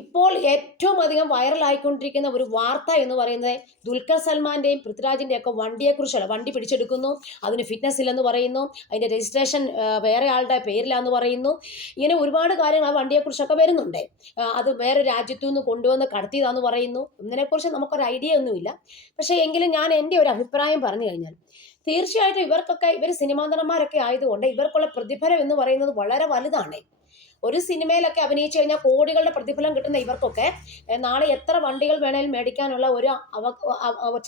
ഇപ്പോൾ ഏറ്റവും അധികം വൈറലായിക്കൊണ്ടിരിക്കുന്ന ഒരു വാർത്ത എന്ന് പറയുന്നത് ദുൽഖർ സൽമാന്റെയും പൃഥ്വിരാജിന്റെ ഒക്കെ വണ്ടിയെക്കുറിച്ചാണ് വണ്ടി പിടിച്ചെടുക്കുന്നു അതിന് ഫിറ്റ്നസ് ഇല്ലെന്ന് പറയുന്നു അതിന്റെ രജിസ്ട്രേഷൻ വേറെ ആളുടെ പേരിലാന്ന് പറയുന്നു. ഇങ്ങനെ ഒരുപാട് കാര്യങ്ങൾ ആ വണ്ടിയെക്കുറിച്ചൊക്കെ വരുന്നുണ്ട്. അത് വേറെ രാജ്യത്തു നിന്ന് കൊണ്ടുവന്ന് കടത്തിയതാന്ന് പറയുന്നു. ഇതിനെക്കുറിച്ച് നമുക്കൊരു ഐഡിയ ഒന്നുമില്ല. പക്ഷേ എങ്കിലും ഞാൻ എന്റെ ഒരു അഭിപ്രായം പറഞ്ഞു കഴിഞ്ഞാൽ തീർച്ചയായിട്ടും ഇവർക്കൊക്കെ ഇവർ സിനിമാ നടന്മാരൊക്കെ ആയതുകൊണ്ട് ഇവർക്കുള്ള പ്രതിഫലം എന്ന് പറയുന്നത് വളരെ വലുതാണ്. ഒരു സിനിമയിലൊക്കെ അഭിനയിച്ചു കഴിഞ്ഞാൽ കോടികളുടെ പ്രതിഫലം കിട്ടുന്ന ഇവർക്കൊക്കെ നാളെ എത്ര വണ്ടികൾ വേണേലും മേടിക്കാനുള്ള ഒരു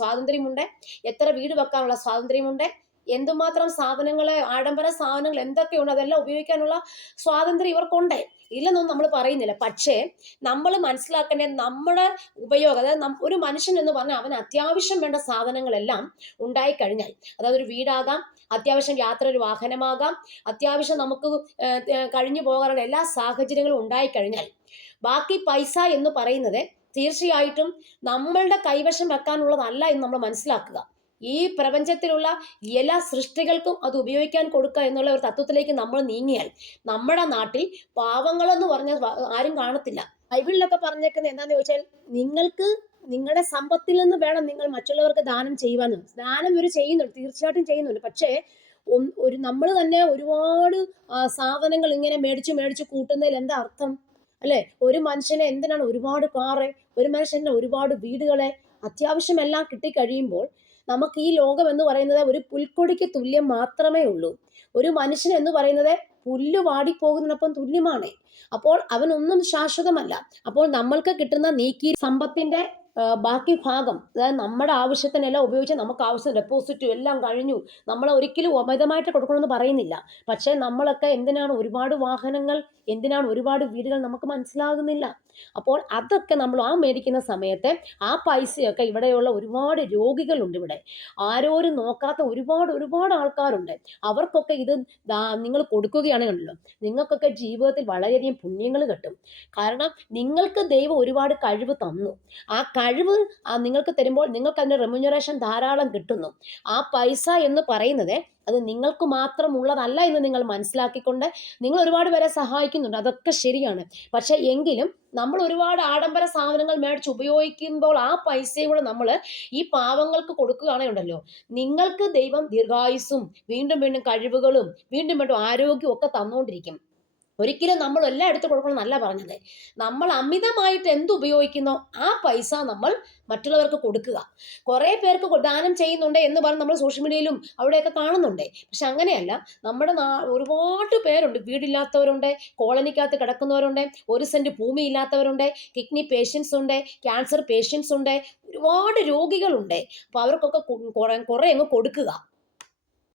സ്വാതന്ത്ര്യമുണ്ട് എത്ര വീട് വെക്കാനുള്ള സ്വാതന്ത്ര്യമുണ്ട് എന്തുമാത്രം സാധനങ്ങൾ ആഡംബര സാധനങ്ങൾ എന്തൊക്കെയുണ്ട് അതെല്ലാം ഉപയോഗിക്കാനുള്ള സ്വാതന്ത്ര്യം ഇവർക്കുണ്ട്. ഇല്ലെന്നൊന്നും നമ്മൾ പറയുന്നില്ല. പക്ഷേ നമ്മൾ മനസ്സിലാക്കേണ്ടത് നമ്മുടെ ഉപയോഗം അതായത് ഒരു മനുഷ്യൻ എന്ന് പറഞ്ഞാൽ അവന് അത്യാവശ്യം വേണ്ട സാധനങ്ങളെല്ലാം ഉണ്ടായിക്കഴിഞ്ഞാൽ അതായത് ഒരു വീടാകാം അത്യാവശ്യം യാത്ര ഒരു വാഹനമാകാം അത്യാവശ്യം നമുക്ക് കഴിഞ്ഞു പോകാനുള്ള എല്ലാ സാഹചര്യങ്ങളും ഉണ്ടായിക്കഴിഞ്ഞാൽ ബാക്കി പൈസ എന്ന് പറയുന്നത് തീർച്ചയായിട്ടും നമ്മളുടെ കൈവശം വെക്കാനുള്ളതല്ല എന്ന് നമ്മൾ മനസ്സിലാക്കുക. ഈ പ്രപഞ്ചത്തിലുള്ള എല്ലാ സൃഷ്ടികൾക്കും അത് ഉപയോഗിക്കാൻ കൊടുക്കുക എന്നുള്ള ഒരു തത്വത്തിലേക്ക് നമ്മൾ നീങ്ങിയാൽ നമ്മുടെ നാട്ടിൽ പാവങ്ങളെന്ന് പറഞ്ഞ ആരും കാണത്തില്ല. ബൈബിളിലൊക്കെ പറഞ്ഞേക്കുന്നത് എന്താണെന്ന് ചോദിച്ചാൽ നിങ്ങൾക്ക് നിങ്ങളുടെ സമ്പത്തിൽ നിന്ന് വേണം നിങ്ങൾ മറ്റുള്ളവർക്ക് ദാനം ചെയ്യുവാനും. ദാനം ഇവർ ചെയ്യുന്നുണ്ട് തീർച്ചയായിട്ടും ചെയ്യുന്നുണ്ട്. പക്ഷേ ഒരു നമ്മൾ തന്നെ ഒരുപാട് സാധനങ്ങൾ ഇങ്ങനെ മേടിച്ച് മേടിച്ച് കൂട്ടുന്നതിൽ എന്താ അർത്ഥം? അല്ലെ? ഒരു മനുഷ്യനെ എന്തിനാണ് ഒരുപാട് കാറ് ഒരു മനുഷ്യനെ ഒരുപാട് വീടുകളെ അത്യാവശ്യമെല്ലാം കിട്ടിക്കഴിയുമ്പോൾ നമുക്ക് ഈ ലോകം എന്ന് പറയുന്നത് ഒരു പുൽക്കൊടിക്ക് തുല്യം മാത്രമേ ഉള്ളൂ. ഒരു മനുഷ്യൻ എന്ന് പറയുന്നത് പുല്ല് വാടിപ്പോകുന്നതിനൊപ്പം തുല്യമാണ്. അപ്പോൾ അവനൊന്നും ശാശ്വതമല്ല. അപ്പോൾ നമ്മൾക്ക് കിട്ടുന്ന നീക്കി സമ്പത്തിന്റെ ബാക്കി ഭാഗം അതായത് നമ്മുടെ ആവശ്യത്തിനെല്ലാം ഉപയോഗിച്ച് നമുക്ക് ആവശ്യം ഡെപ്പോസിറ്റും എല്ലാം കഴിഞ്ഞു. നമ്മൾ ഒരിക്കലും അമിതമായിട്ട് കൊടുക്കണമെന്ന് പറയുന്നില്ല. പക്ഷേ നമ്മളൊക്കെ എന്തിനാണ് ഒരുപാട് വാഹനങ്ങൾ എന്തിനാണ് ഒരുപാട് വീടുകൾ നമുക്ക് മനസ്സിലാകുന്നില്ല. അപ്പോൾ അതൊക്കെ നമ്മൾ ആ മേടിക്കുന്ന സമയത്തെ ആ പൈസയൊക്കെ ഇവിടെയുള്ള ഒരുപാട് രോഗികളുണ്ട് ഇവിടെ. ആരോരും നോക്കാത്ത ഒരുപാട് ഒരുപാട് ആൾക്കാരുണ്ട്. അവർക്കൊക്കെ ഇത് നിങ്ങൾ കൊടുക്കുകയാണെന്നുണ്ടല്ലോ നിങ്ങൾക്കൊക്കെ ജീവിതത്തിൽ വളരെയധികം പുണ്യങ്ങൾ കിട്ടും. കാരണം നിങ്ങൾക്ക് ദൈവം ഒരുപാട് കഴിവ് തന്നു. ആ കഴിവ് നിങ്ങൾക്ക് തരുമ്പോൾ നിങ്ങൾക്ക് അതിന്റെ റെമ്യൂണറേഷൻ ധാരാളം കിട്ടുന്നു. ആ പൈസ എന്ന് പറയുന്നത് അത് നിങ്ങൾക്ക് മാത്രം ഉള്ളതല്ല എന്ന് നിങ്ങൾ മനസ്സിലാക്കിക്കൊണ്ട് നിങ്ങൾ ഒരുപാട് പേരെ സഹായിക്കുന്നുണ്ട്. അതൊക്കെ ശരിയാണ്. പക്ഷേ എങ്കിലും നമ്മൾ ഒരുപാട് ആഡംബര സാധനങ്ങൾ മേടിച്ച് ഉപയോഗിക്കുമ്പോൾ ആ പൈസയും കൂടെ നമ്മൾ ഈ പാവങ്ങൾക്ക് കൊടുക്കുകയാണെ ഉണ്ടല്ലോ. നിങ്ങൾക്ക് ദൈവം ദീർഘായുസും വീണ്ടും വീണ്ടും കഴിവുകളും വീണ്ടും വീണ്ടും ആരോഗ്യവും ഒക്കെ തന്നുകൊണ്ടിരിക്കും ഒരിക്കലും നമ്മൾ എല്ലാം എടുത്ത് കൊടുക്കണം എന്നല്ല പറഞ്ഞത്. നമ്മൾ അമിതമായിട്ട് എന്ത് ഉപയോഗിക്കുന്നോ ആ പൈസ നമ്മൾ മറ്റുള്ളവർക്ക് കൊടുക്കുക. കുറേ പേർക്ക് ദാനം ചെയ്യുന്നുണ്ട് എന്ന് പറഞ്ഞ് നമ്മൾ സോഷ്യൽ മീഡിയയിലും അവിടെയൊക്കെ കാണുന്നുണ്ട്. പക്ഷെ അങ്ങനെയല്ല. നമ്മുടെ ഒരുപാട് പേരുണ്ട്. വീടില്ലാത്തവരുണ്ട് കോളനിക്കകത്ത് കിടക്കുന്നവരുണ്ട് ഒരു സെന്റ് ഭൂമി ഇല്ലാത്തവരുണ്ട് കിഡ്നി പേഷ്യൻസ് ഉണ്ട് ക്യാൻസർ പേഷ്യൻസ് ഉണ്ട് ഒരുപാട് രോഗികളുണ്ട്. അപ്പോൾ അവർക്കൊക്കെ കുറെ കുറേ അങ്ങ് കൊടുക്കുക.